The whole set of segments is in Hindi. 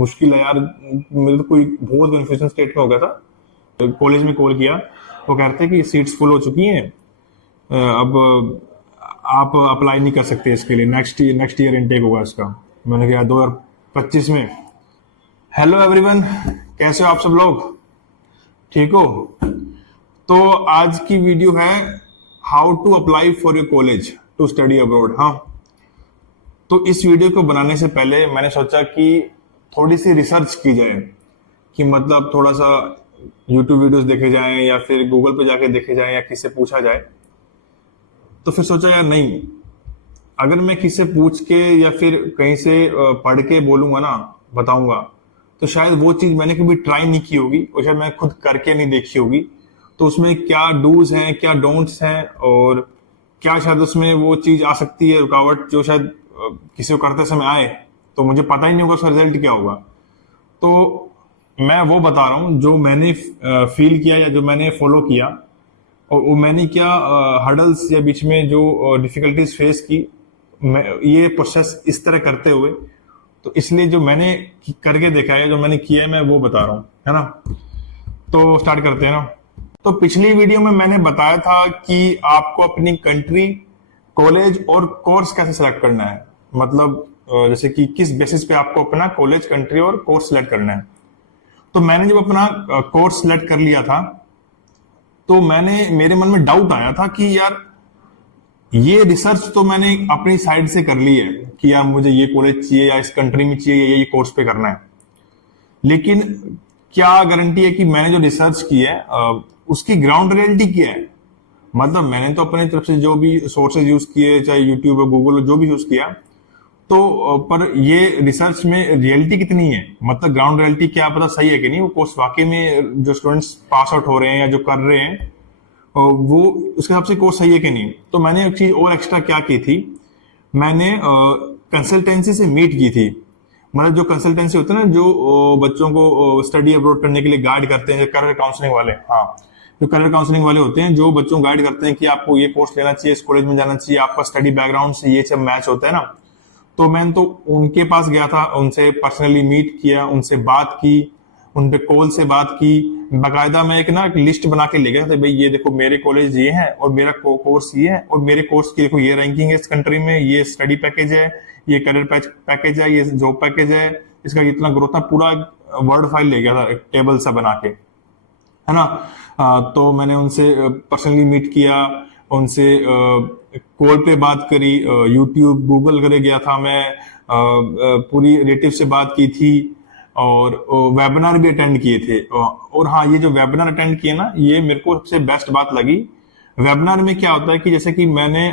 मुश्किल है यार, मेरे तो कोई बहुत कंफ्यूजन स्टेट में हो गया था। कॉलेज में कॉल किया, वो कहते हैं कि सीट्स फुल हो चुकी हैं, अब आप अप्लाई नहीं कर सकते इसके लिए, नेक्स्ट ईयर इनटेक होगा इसका। मैंने कहा 2025 में। हेलो एवरीवन, कैसे हो आप सब लोग, ठीक हो? तो आज की वीडियो है how to apply for your college to study abroad. हाँ, तो इस वीडियो को बनाने से पहले मैंने सोचा कि थोड़ी सी रिसर्च की जाए, कि मतलब थोड़ा सा यूट्यूब वीडियोस देखे जाएं या फिर गूगल पे जाके देखे जाएं या किसी से पूछा जाए। तो फिर सोचा यार नहीं, अगर मैं किसी से पूछ के या फिर कहीं से पढ़ के बोलूंगा ना, बताऊंगा, तो शायद वो चीज मैंने कभी ट्राई नहीं की होगी और शायद मैं खुद करके नहीं देखी होगी। तो उसमें क्या डूज हैं, क्या डोंट्स हैं, और क्या शायद उसमें वो चीज आ सकती है रुकावट जो शायद किसी को करते समय आए, तो मुझे पता ही नहीं होगा उसका रिजल्ट क्या होगा। तो मैं वो बता रहा हूँ जो मैंने फील किया या जो मैंने फॉलो किया, और वो मैंने क्या हर्डल्स या बीच में जो डिफिकल्टीज फेस की, ये प्रोसेस इस तरह करते हुए। तो इसलिए जो मैंने करके देखा है, जो मैंने किया है, मैं वो बता रहा हूँ, है ना। तो स्टार्ट करते हैं ना। तो पिछली वीडियो में मैंने बताया था कि आपको अपनी कंट्री, कॉलेज और कोर्स कैसे सेलेक्ट करना है, मतलब जैसे कि किस बेसिस पे आपको अपना कॉलेज, कंट्री और कोर्स सेलेक्ट करना है। तो मैंने जब अपना कोर्स सेलेक्ट कर लिया था, तो मेरे मन में डाउट आया था कि यार ये रिसर्च तो मैंने अपनी साइड से कर ली है कि यार मुझे ये कॉलेज चाहिए या इस कंट्री में चाहिए, ये कोर्स पे करना है, लेकिन क्या गारंटी है कि मैंने जो रिसर्च की है उसकी ग्राउंड रियलिटी क्या है। मतलब मैंने तो अपने तरफ से जो भी सोर्सेज यूज किए, चाहे यूट्यूब, गूगल, जो भी यूज किया, तो पर ये रिसर्च में रियलिटी कितनी है, मतलब ग्राउंड रियलिटी क्या पता सही है कि नहीं, वो कोर्स वाकई में जो स्टूडेंट्स पास आउट हो रहे हैं या जो कर रहे हैं वो उसके हिसाब से कोर्स सही है कि नहीं। तो मैंने एक चीज और एक्स्ट्रा क्या की थी, मैंने कंसल्टेंसी से मीट की थी। मतलब जो कंसल्टेंसी होते हैं ना, जो बच्चों को स्टडी अब्रॉड करने के लिए गाइड करते हैं, करियर काउंसलिंग वाले, हाँ, जो करियर काउंसलिंग वाले होते हैं, जो बच्चों को गाइड करते हैं कि आपको ये कोर्स लेना चाहिए, इस कॉलेज में जाना चाहिए, आपका स्टडी बैकग्राउंड से ये सब मैच होता है ना। तो मैंने तो उनके पास गया था, उनसे पर्सनली मीट किया, उनसे बात की, उन पे कॉल से बात की, बाकायदा मैं एक लिस्ट बना के ले गया था, भाई ये देखो मेरे कॉलेज ये है और मेरा कोर्स ये है, और मेरे कोर्स की देखो ये रैंकिंग है इस कंट्री में, ये स्टडी पैकेज है, ये करियर पैकेज है, ये जॉब पैकेज है, इसका इतना ग्रोथ है, पूरा वर्ड फाइल ले गया था, एक टेबल सा बना के, है ना। तो मैंने उनसे पर्सनली मीट किया, उनसे कॉल पे बात करी, यूट्यूब, गूगल करे गया था मैं, पूरी रिलेटिव से बात की थी, और वेबिनार भी अटेंड किए थे। और हाँ, ये जो वेबिनार अटेंड किए ना, ये मेरे को सबसे बेस्ट बात लगी। वेबिनार में क्या होता है कि जैसे कि मैंने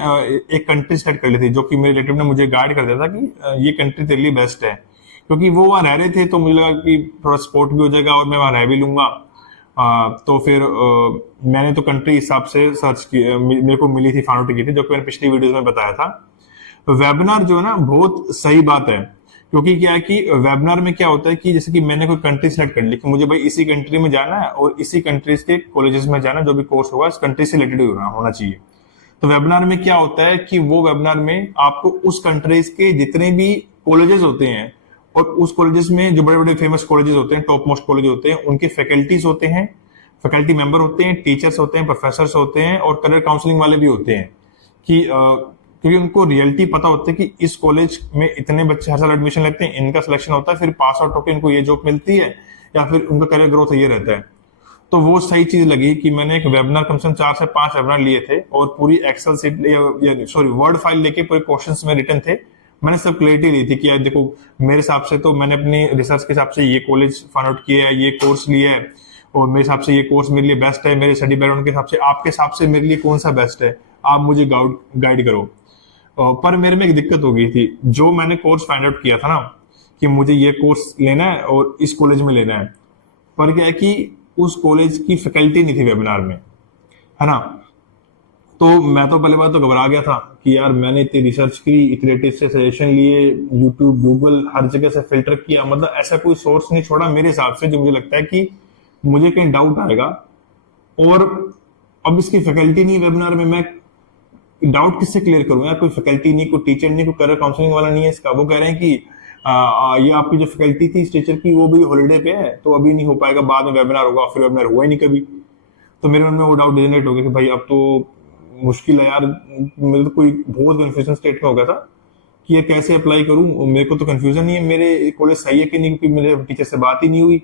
एक कंट्री सेलेक्ट कर ली थी, जो कि मेरे रिलेटिव ने मुझे गाइड कर दिया था कि ये कंट्री तेरे लिए बेस्ट है, क्योंकि वो वहां रह रहे थे, तो मुझे लगा कि थोड़ा सपोर्ट भी हो जाएगा और मैं वहां रह भी लूंगा। तो फिर मैंने तो कंट्री हिसाब से सर्च की, मेरे को मिली थी, फाउंड की थी, जो कि मैंने पिछली वीडियोस में बताया था। वेबिनार जो है ना, बहुत सही बात है, क्योंकि क्या है कि वेबिनार में क्या होता है कि जैसे कि मैंने कोई कंट्री सेलेक्ट कर ली कि मुझे भाई इसी कंट्री में जाना है और इसी कंट्रीज के कॉलेजेस में जाना है, जो भी कोर्स होगा इस कंट्री से रिलेटेड होना चाहिए। तो वेबिनार में क्या होता है कि वो वेबिनार में आपको उस कंट्रीज के जितने भी कॉलेजेस होते हैं, और उस कॉलेजेस में जो बड़े बड़े फेमस कॉलेजेस होते हैं, टॉप मोस्ट कॉलेज होते हैं, उनके फैकल्टीज होते हैं, फैकल्टी मेंबर होते हैं, टीचर्स होते हैं, प्रोफेसर्स होते हैं, और करियर काउंसलिंग वाले भी होते हैं, कि क्योंकि उनको रियलिटी पता होता है कि इस कॉलेज में इतने बच्चे हर साल एडमिशन लेते हैं, इनका सिलेक्शन होता है, फिर पास आउट होकर इनको ये जॉब मिलती है या फिर उनका करियर ग्रोथ ये रहता है। तो वो सही चीज लगी कि मैंने एक वेबिनार, कम से कम 4 से 5 वेबिनार लिए थे, और पूरी Excel sheet, sorry Word file लेके पूरे क्वेश्चंस में रिटर्न थे, मैंने सब क्लैरिटी ली थी कि यार देखो मेरे हिसाब से तो मैंने अपनी रिसर्च के हिसाब से ये कॉलेज फाइंड आउट किया है, ये कोर्स लिया है, और मेरे हिसाब से ये कोर्स मेरे लिए बेस्ट है, मेरे स्टडी बैकग्राउंड के हिसाब से, आपके हिसाब से मेरे लिए कौन सा बेस्ट है, आप मुझे गाइड करो। पर मेरे में एक दिक्कत हो गई थी, जो मैंने कोर्स फाइंड आउट किया था ना कि मुझे ये कोर्स लेना है और इस कॉलेज में लेना है, पर क्या है कि उस कॉलेज की फैकल्टी नहीं थी वेबिनार में, है ना। तो मैं तो पहले बात तो घबरा गया था कि यार मैंने इतनी रिसर्च की, इटरेटिव से सजेशन लिए, यूट्यूब, गूगल, हर जगह से फिल्टर किया, मतलब ऐसा कोई सोर्स नहीं छोड़ा मेरे हिसाब से जो मुझे लगता है कि मुझे कहीं डाउट आएगा, और अब इसकी फैकल्टी नहीं वेबिनार में, मैं डाउट किससे क्लियर करूं यार, कोई फैकल्टी नहीं, कोई टीचर नहीं, कोई करियर काउंसलिंग वाला नहीं है इसका। वो कह रहे हैं कि ये आपकी जो फैकल्टी थी इस टीचर की वो भी हॉलीडे पे है, तो अभी नहीं हो पाएगा, बाद में वेबिनार होगा। फिर वेबिनार हुआ ही नहीं कभी। तो मेरे मन में वो डाउट जनरेट हो गया कि भाई अब तो मुश्किल है यार, मेरे तो कोई बहुत कंफ्यूजन स्टेट में हो गया था कि ये कैसे अप्लाई करूं। मेरे को तो कंफ्यूजन नहीं है मेरे कॉलेज सही है कि नहीं, क्योंकि मेरे टीचर से बात ही नहीं हुई।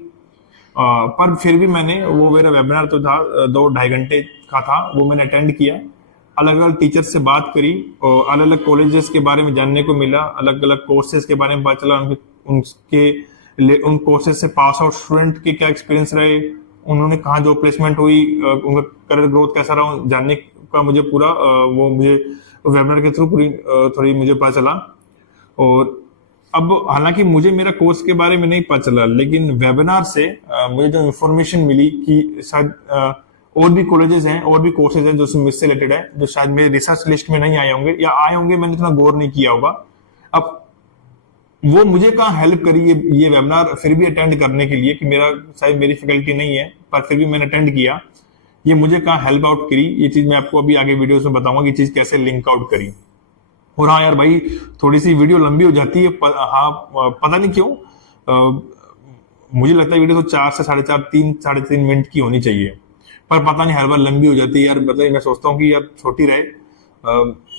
पर फिर भी मैंने वो मेरा वेबिनार तो था 2-2.5 घंटे का था, वो मैंने अटेंड किया, अलग अलग टीचर से बात करी और अलग अलग कॉलेजेस के बारे में जानने को मिला, अलग अलग कोर्सेज के बारे में पता चला, उन कोर्सेज से पास आउट स्टूडेंट के क्या एक्सपीरियंस रहे, उन्होंने कहाँ जो प्लेसमेंट हुई, उनका करियर ग्रोथ कैसा रहा, जानने का मुझे पूरा वो मुझे वेबिनार के थ्रू पूरी थोड़ी मुझे पता चला। और अब हालांकि मुझे मेरा कोर्स के बारे में नहीं पता चला, लेकिन वेबिनार से मुझे जो इन्फॉर्मेशन मिली कि शायद और भी कॉलेजेस हैं और भी कोर्सेज हैं जो इससे रिलेटेड है, जो शायद मेरे रिसर्च लिस्ट में नहीं आए होंगे या आए होंगे, मैंने इतना गौर नहीं किया होगा। अब वो मुझे कहाँ हेल्प करी ये वेबिनार फिर भी अटेंड करने के लिए, कि मेरा शायद मेरी फैकल्टी नहीं है पर फिर भी मैंने अटेंड किया, ये मुझे कहाँ हेल्प आउट करी, ये चीज मैं आपको अभी आगे वीडियोस में बताऊंगा कि चीज कैसे लिंक आउट करी। और हाँ यार भाई, थोड़ी सी वीडियो लंबी हो जाती है, पता नहीं क्यों, मुझे लगता है वीडियो तो 4 से 4.5 3 मिनट की होनी चाहिए, पर पता नहीं हर बार लंबी हो जाती है यार। मतलब मैं सोचता हूँ कि यार छोटी रहे,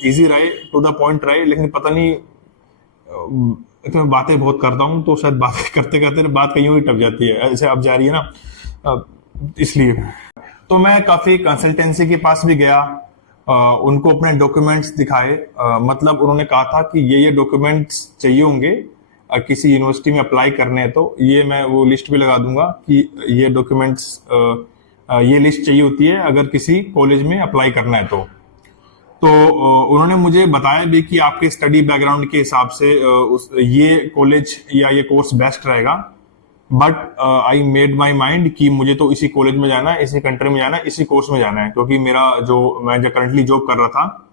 इजी रहे, टू द पॉइंट रहे, लेकिन पता नहीं मैं बातें बहुत करता हूँ तो शायद बातें करते करते बात कहीं ही टप जाती है, ऐसे अब जा रही है ना, इसलिए। तो मैं काफी कंसल्टेंसी के पास भी गया, उनको अपने डॉक्यूमेंट्स दिखाए, मतलब उन्होंने कहा था कि ये डॉक्यूमेंट्स चाहिए होंगे किसी यूनिवर्सिटी में अप्लाई करने हैं, तो ये मैं वो लिस्ट भी लगा दूंगा कि ये डॉक्यूमेंट्स, ये लिस्ट चाहिए होती है अगर किसी कॉलेज में अप्लाई करना है तो उन्होंने मुझे बताया भी कि आपके स्टडी बैकग्राउंड के हिसाब से ये कॉलेज या ये कोर्स बेस्ट रहेगा, but I made my mind कि मुझे तो इसी कॉलेज में जाना है, इसी कंट्री में जाना है, इसी कोर्स में जाना है, क्योंकि मेरा मैं जो करंटली जॉब कर रहा था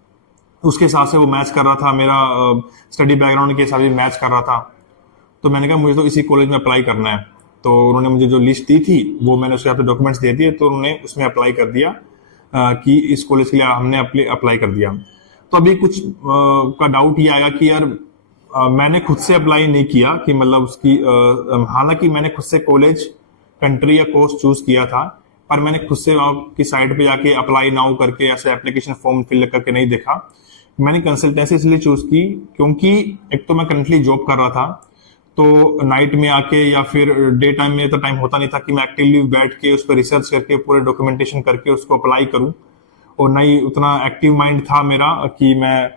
उसके हिसाब से वो मैच कर रहा था, मेरा स्टडी बैकग्राउंड के हिसाब से मैच कर रहा था। तो मैंने कहा मुझे तो इसी कॉलेज में अप्लाई करना है। तो उन्होंने मुझे जो लिस्ट दी थी वो मैंने उसके आपसे डॉक्यूमेंट्स दे दिए, तो उन्होंने उसमें अप्लाई कर दिया कि इस कॉलेज के लिए हमने अप्लाई कर दिया। तो अभी कुछ का डाउट ये आया कि यार मैंने खुद से अप्लाई नहीं किया, कि मतलब उसकी हालांकि मैंने खुद से कॉलेज, कंट्री या कोर्स चूज किया था, पर मैंने खुद से की साइट पे जाके अप्लाई नाउ करके ऐसे एप्लीकेशन फॉर्म फिल करके नहीं देखा। मैंने कंसल्टेंसी इसलिए चूज की क्योंकि एक तो मैं करंटली जॉब कर रहा था, तो नाइट में आके या फिर डे टाइम में तो टाइम होता नहीं था कि मैं एक्टिवली बैठ के उस पर रिसर्च करके पूरे डॉक्यूमेंटेशन करके उसको अप्लाई करूं, और ना ही उतना एक्टिव माइंड था मेरा कि मैं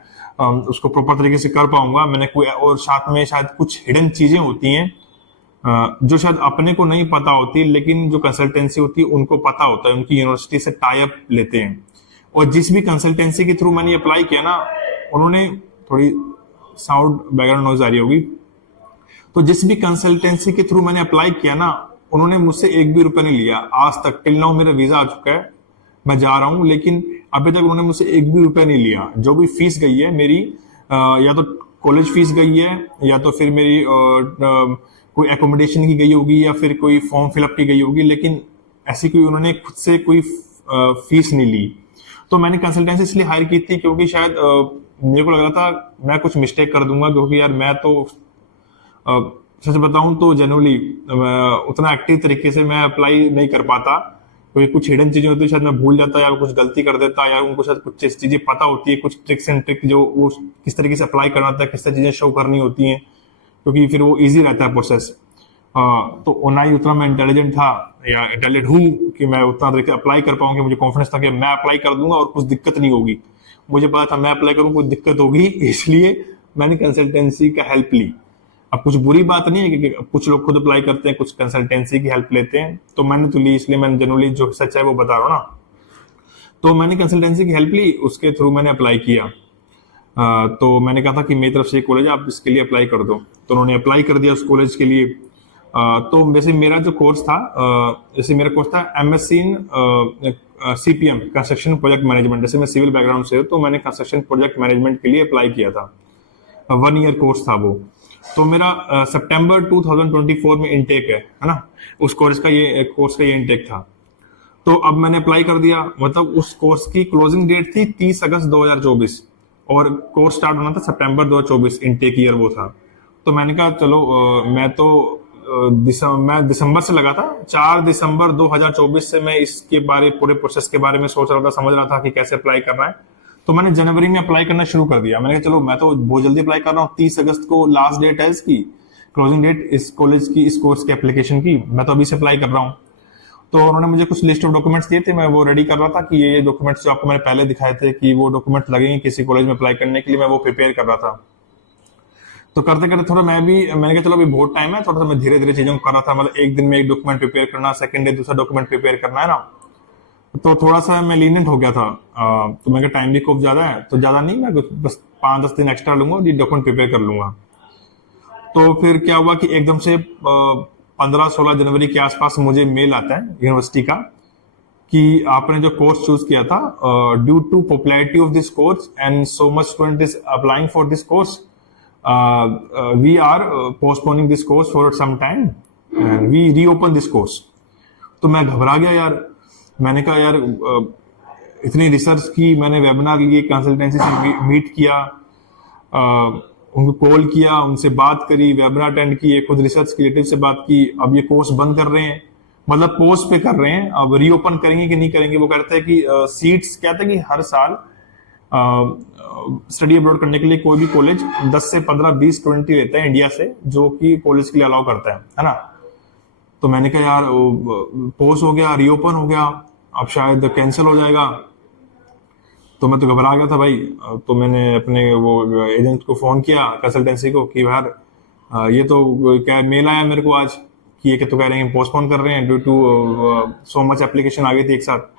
उसको प्रॉपर तरीके से कर पाऊंगा। मैंने कोई और साथ में शायद कुछ हिडन चीजें होती हैं जो शायद अपने को नहीं पता होती, लेकिन जो कंसल्टेंसी होती है उनको पता होता है, उनकी यूनिवर्सिटी से टाई अप लेते हैं। और जिस भी कंसल्टेंसी के थ्रू मैंने अप्लाई किया ना, उन्होंने, थोड़ी साउंड बैकग्राउंड नॉइज आ रही होगी, तो जिस भी कंसल्टेंसी के थ्रू मैंने अप्लाई किया ना, उन्होंने मुझसे एक भी रुपया नहीं लिया आज तक। टिल नाउ मेरा वीजा आ चुका है, मैं जा रहा हूं, लेकिन अभी तक उन्होंने मुझसे एक भी रुपया नहीं लिया। जो भी फीस गई है मेरी, या तो कॉलेज फीस गई है, या तो फिर मेरी कोई एकोमोडेशन की गई होगी, या फिर कोई फॉर्म फिलअप की गई होगी, लेकिन ऐसी कोई उन्होंने खुद से कोई फीस नहीं ली। तो मैंने कंसल्टेंसी इसलिए हायर की थी क्योंकि शायद मेरे को लग रहा था मैं कुछ मिस्टेक कर दूंगा, क्योंकि यार मैं तो सच बताऊं तो जनरली उतना एक्टिव तरीके से मैं अप्लाई नहीं कर पाता, क्योंकि कुछ हिडन चीजें होती है, शायद मैं भूल जाता या कुछ गलती कर देता, या उनको शायद कुछ चीजें पता होती है, कुछ ट्रिक्स एंड ट्रिक जो वो किस तरीके से अप्लाई करना होता है, किस तरह चीजें शो करनी होती हैं, क्योंकि फिर वो इजी रहता है प्रोसेस। तो ना ही उतना मैं इंटेलिजेंट था या इंटेलिजेंट हूँ कि मैं उतना तरीके अप्लाई कर पाऊंगी। मुझे कॉन्फिडेंस था कि मैं अप्लाई कर दूंगा और कुछ दिक्कत नहीं होगी। मुझे पता था मैं अप्लाई करूँ कुछ दिक्कत होगी, इसलिए मैंने कंसल्टेंसी का हेल्प ली। अब कुछ बुरी बात नहीं है कि कुछ लोग खुद अप्लाई करते हैं, कुछ कंसल्टेंसी की हेल्प लेते हैं, तो मैंने तो ली, इसलिए मैंने जनरली जो सच है वो बता रहा हूँ ना। तो मैंने कंसल्टेंसी की हेल्प ली, उसके थ्रू मैंने अप्लाई किया। तो मैंने कहा था कि मेरी तरफ से कॉलेज आप इसके लिए अप्लाई कर दो, तो उन्होंने अप्लाई कर दिया उस कॉलेज के लिए। तो वैसे मेरा जो कोर्स था, जैसे मेरा कोर्स था MSc इन CPM, कंस्ट्रक्शन प्रोजेक्ट मैनेजमेंट। जैसे मैं सिविल बैकग्राउंड से हूँ, तो मैंने कंस्ट्रक्शन प्रोजेक्ट मैनेजमेंट के लिए अप्लाई किया था। 1 ईयर कोर्स था वो। तो मेरा सितंबर 2024 में इनटेक है ना, उस कोर्स का ये इनटेक था। तो अब मैंने अप्लाई कर दिया, मतलब उस कोर्स की क्लोजिंग डेट थी 30 अगस्त 2024 और कोर्स स्टार्ट होना था सितंबर 2024, इनटेक ईयर वो था। तो मैंने कहा चलो मैं तो मैं दिसंबर से लगा था, 4 दिसंबर 2024 से मैं इसके बारे पूरे प्रोसेस के बारे में सोच रहा था, समझ रहा था कि कैसे अप्लाई करना है। तो मैंने जनवरी में अप्लाई करना शुरू कर दिया। मैंने कहा चलो मैं तो बहुत जल्दी अप्लाई कर रहा हूँ, 30 अगस्त को लास्ट डेट है इसकी, क्लोजिंग डेट इस कॉलेज की, इस कोर्स की एप्लीकेशन की, मैं तो अभी से अप्लाई कर रहा हूँ। तो उन्होंने मुझे कुछ लिस्ट ऑफ डॉक्यूमेंट्स दिए थे, मैं वो रेडी कर रहा था कि ये डॉक्यूमेंट्स जो आपको मैंने पहले दिखाए थे कि वो डॉक्यूमेंट लगेंगे किसी कॉलेज में अप्लाई करने के लिए, मैं वो प्रिपेयर कर रहा था। तो करते करते थोड़ा मैंने कहा चलो अभी बहुत टाइम है, थोड़ा सा मैं धीरे धीरे चीजों को कर रहा था। मतलब एक दिन में एक डॉक्यूमेंट प्रिपेयर करना, सेकंड डे दूसरा डॉक्यूमेंट प्रिपेयर करना है ना, तो थोड़ा सा मैं लीनियंट हो गया था। तो मैंने कहा टाइम भी खूब ज्यादा है, तो ज्यादा नहीं, मैं बस 5-10 दिन एक्स्ट्रा लूंगा, ये डॉक्यूमेंट प्रिपेयर कर लूंगा। तो फिर क्या हुआ कि एकदम से 15-16 जनवरी के आसपास मुझे मेल आता है यूनिवर्सिटी का कि आपने जो कोर्स चूज किया था, due to popularity of this course and so much student is applying for this course, we are postponing this course for some time and we reopen this course. तो मैं घबरा गया यार। मैंने कहा यार इतनी रिसर्च की, मैंने वेबिनार लिए, कंसल्टेंसी से मीट किया, उनको कॉल किया, उनसे बात करी, वेबिनार अटेंड किए, खुद रिसर्च क्रिएटिव से बात की। अब ये कोर्स बंद कर रहे हैं, मतलब पोस्ट पे कर रहे हैं, अब रीओपन करेंगे कि नहीं करेंगे। वो कहते हैं कि सीट्स कहते हैं कि हर साल स्टडी अब्रॉड करने के लिए कोई भी कॉलेज 10 से 15, 20 स्टूडेंट ही रहता है इंडिया से, जो कि कॉलेज के लिए अलाउ करता है ना। तो मैंने कहा यार पोस्ट हो गया, रीओपन हो गया, अब शायद कैंसिल हो जाएगा। तो मैं तो घबरा गया था भाई। तो मैंने अपने वो एजेंट को फोन किया, कंसल्टेंसी को, कि यार ये तो क्या मेल आया मेरे को आज कि ये तो कह रहे हैं पोस्टपोन कर रहे हैं due to so much application आ गई थी एक साथ।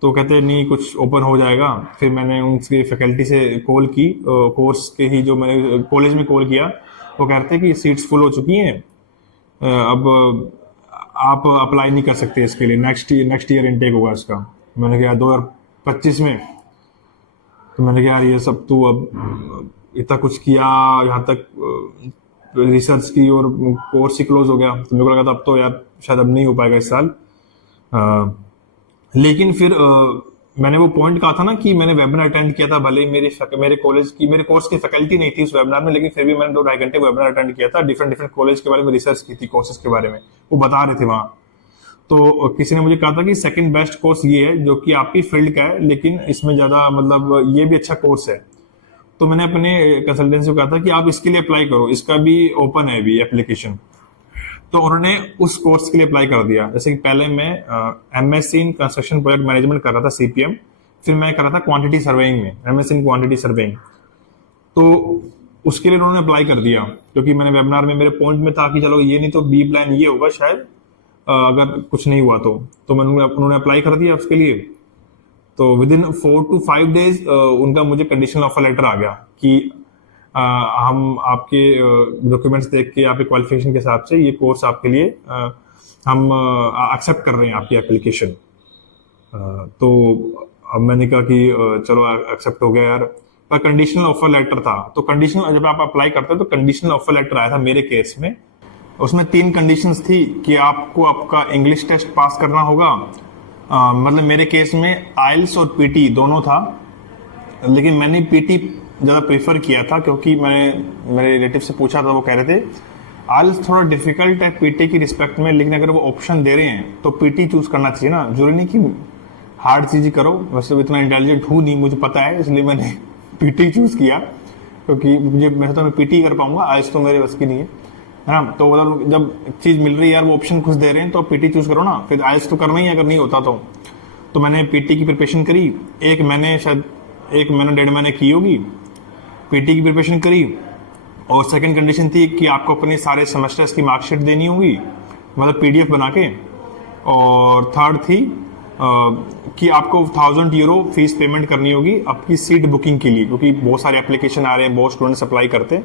तो कहते नहीं कुछ ओपन हो जाएगा। फिर मैंने उनसे फैकल्टी से कॉल की, कोर्स के ही जो मैंने कॉलेज में कॉल किया, वो कहते हैं कि सीट्स फुल हो चुकी हैं, अब आप अप्लाई नहीं कर सकते इसके लिए, नेक्स्ट ईयर इनटेक होगा इसका। मैंने कहा 2025 में। तो मैंने कहा यार ये सब तो अब इतना कुछ किया, यहाँ तक रिसर्च की और कोर्स ही क्लोज हो गया। तो मेरे को लगा था अब तो यार शायद अब नहीं हो पाएगा इस साल। लेकिन फिर मैंने वो पॉइंट कहा था ना कि मैंने वेबिनार अटेंड किया था, भले ही मेरे कोर्स की फैकल्टी नहीं थी उस वेबिनार में, लेकिन फिर भी मैंने 2-2.5 घंटे वेबिनार अटेंड किया था, डिफरेंट कॉलेज के बारे में रिसर्च की थी, कोर्सेज के बारे में वो बता रहे थे वहां। तो किसी ने मुझे कहा था कि सेकंड बेस्ट कोर्स ये है जो कि आपकी फील्ड का है, लेकिन इसमें ज्यादा मतलब ये भी अच्छा कोर्स है। तो मैंने अपने कंसल्टेंसी को कहा था कि आप इसके लिए अप्लाई करो, इसका भी ओपन है अभी एप्लीकेशन। तो उन्होंने उस कोर्स के लिए अप्लाई कर दिया। जैसे कि पहले मैं MSc in construction project management कर रहा था, सीपीएम, फिर मैं कर रहा था क्वांटिटी सर्वेइंग में, एमएससी इन क्वांटिटी सर्वेइंग। तो उसके लिए उन्होंने अप्लाई कर दिया, क्योंकि मैंने वेबिनार में मेरे पॉइंट में था कि चलो ये नहीं तो बी प्लान ये होगा शायद, अगर कुछ नहीं हुआ तो उन्होंने अप्लाई कर दिया उसके लिए। तो विद इन 4 to 5 डेज उनका मुझे कंडीशनल ऑफर लेटर आ गया कि हम आपके डॉक्यूमेंट्स देख के, आपके क्वालिफिकेशन के हिसाब से ये कोर्स आपके लिए हम एक्सेप्ट कर रहे हैं आपकी एप्लीकेशन। तो अब मैंने कहा कि चलो एक्सेप्ट हो गया यार, पर कंडीशनल ऑफर लेटर था। तो कंडीशनल जब आप अप्लाई करते हो तो कंडीशनल ऑफर लेटर आया था मेरे केस में, उसमें 3 कंडीशंस थी कि आपको आपका इंग्लिश टेस्ट पास करना होगा, मतलब मेरे केस में आइल्स और पीटी दोनों था, लेकिन मैंने पीटी ज़्यादा प्रेफर किया था क्योंकि मैंने मेरे रिलेटिव से पूछा था, वो कह रहे थे आइल्स थोड़ा डिफिकल्ट है पीटी की रिस्पेक्ट में, लेकिन अगर वो ऑप्शन दे रहे हैं तो पीटी चूज करना चाहिए ना, जरूरी नहीं कि हार्ड चीज करो। वैसे इतना इंटेलिजेंट हूँ नहीं, मुझे पता है, इसलिए मैंने पीटी चूज किया, क्योंकि मैं तो पीटी कर पाऊंगा, आइल्स तो मेरे बस की नहीं है ना। तो मतलब जब चीज मिल रही है यार, वो ऑप्शन खुश दे रहे हैं तो पीटी चूज करो ना, फिर आइल्स तो करना ही अगर नहीं होता तो मैंने पीटी की प्रिपरेशन करी। एक महीने 1.5 महीने की होगी पीटी की प्रिपरेशन करी। और सेकंड कंडीशन थी कि आपको अपने सारे सेमेस्टर्स की मार्कशीट देनी होगी, मतलब पीडीएफ बना के। और थर्ड थी कि आपको 1000 यूरो फीस पेमेंट करनी होगी आपकी सीट बुकिंग के लिए, क्योंकि बहुत सारे एप्लीकेशन आ रहे हैं, बहुत स्टूडेंट्स अप्लाई करते हैं।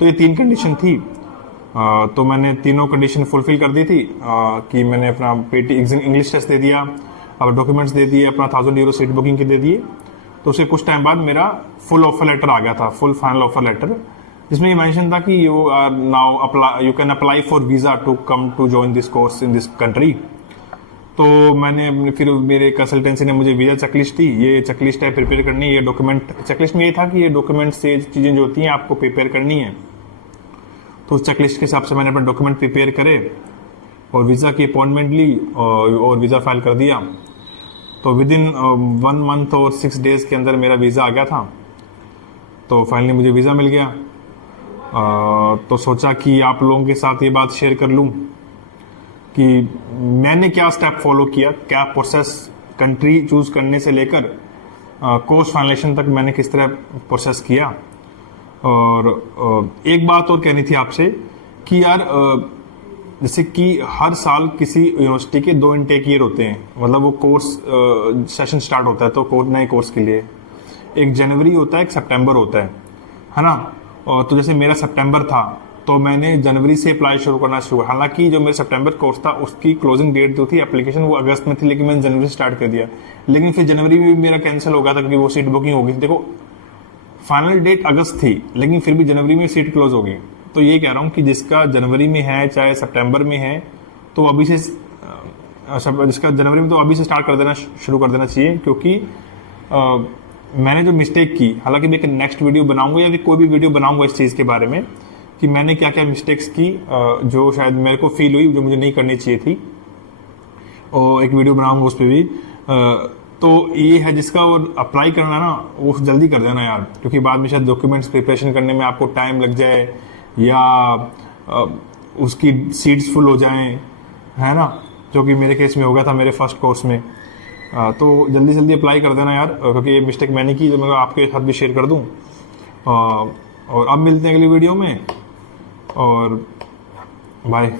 तो ये 3 कंडीशन थी। तो मैंने तीनों कंडीशन फुलफिल कर दी थी कि मैंने अपना पीटी इंग्लिश टेस्ट दे दिया, अब डॉक्यूमेंट्स दे दिए, अपना 1000 यूरो सीट बुकिंग के दे दिए। तो उसके कुछ टाइम बाद मेरा फुल ऑफर लेटर आ गया था, फुल फाइनल ऑफर लेटर, जिसमें ये मेंशन था कि you can apply for visa to come to join this course in this country. तो फिर मेरे कंसल्टेंसी ने मुझे वीज़ा चेकलिस्ट दी, ये चेकलिस्ट है प्रिपेयर करनी, ये डॉक्यूमेंट चेकलिस्ट में ये था कि ये डॉक्यूमेंट से चीज़ें जो होती हैं आपको प्रिपेयर करनी है। तो उस चेकलिस्ट के हिसाब से मैंने अपने डॉक्यूमेंट प्रिपेयर करे और वीज़ा की अपॉइंटमेंट ली और वीज़ा फाइल कर दिया। तो विद इन 1 मंथ और 6 डेज के अंदर मेरा वीज़ा आ गया था। तो फाइनली मुझे वीज़ा मिल गया। तो सोचा कि आप लोगों के साथ ये बात शेयर कर लूँ कि मैंने क्या स्टेप फॉलो किया, क्या प्रोसेस कंट्री चूज़ करने से लेकर कोर्स फाइनलाइजेशन तक मैंने किस तरह प्रोसेस किया। और एक बात और कहनी थी आपसे कि यार जैसे कि हर साल किसी यूनिवर्सिटी के 2 इनटेक ईयर होते हैं, मतलब वो कोर्स सेशन स्टार्ट होता है तो नए कोर्स के लिए एक जनवरी होता है, एक सितंबर होता है ना। और तो जैसे मेरा सितंबर था तो मैंने जनवरी से अप्लाई शुरू करना शुरू, हालांकि जो मेरा सितंबर कोर्स था उसकी क्लोजिंग डेट जो थी एप्लीकेशन वो अगस्त में थी, लेकिन मैंने जनवरी से स्टार्ट कर दिया। लेकिन फिर जनवरी में भी मेरा कैंसिल हो गया था क्योंकि वो सीट बुकिंग हो गई। देखो फाइनल डेट अगस्त थी लेकिन फिर भी जनवरी में सीट क्लोज हो गई। तो ये कह रहा हूँ कि जिसका जनवरी में है चाहे सितंबर में है तो अभी से जिसका जनवरी में तो अभी से स्टार्ट कर देना शुरू कर देना चाहिए, क्योंकि मैंने जो मिस्टेक की, हालांकि मैं एक नेक्स्ट वीडियो बनाऊंगा या फिर कोई भी वीडियो बनाऊंगा इस चीज़ के बारे में कि मैंने क्या क्या मिस्टेक्स की जो शायद मेरे को फील हुई जो मुझे नहीं करनी चाहिए थी, और एक वीडियो बनाऊंगा उस पर भी। तो ये है जिसका और अप्लाई करना ना वो जल्दी कर देना यार, क्योंकि बाद में शायद डॉक्यूमेंट्स प्रिपरेशन करने में आपको टाइम लग जाए या उसकी सीट्स फुल हो जाएं, है ना, जो कि मेरे केस में हो गया था मेरे फर्स्ट कोर्स में। तो जल्दी जल्दी अप्लाई कर देना यार, क्योंकि ये मिस्टेक मैंने की जो मैं आपके साथ भी शेयर कर दूं। और अब मिलते हैं अगली वीडियो में, और बाय।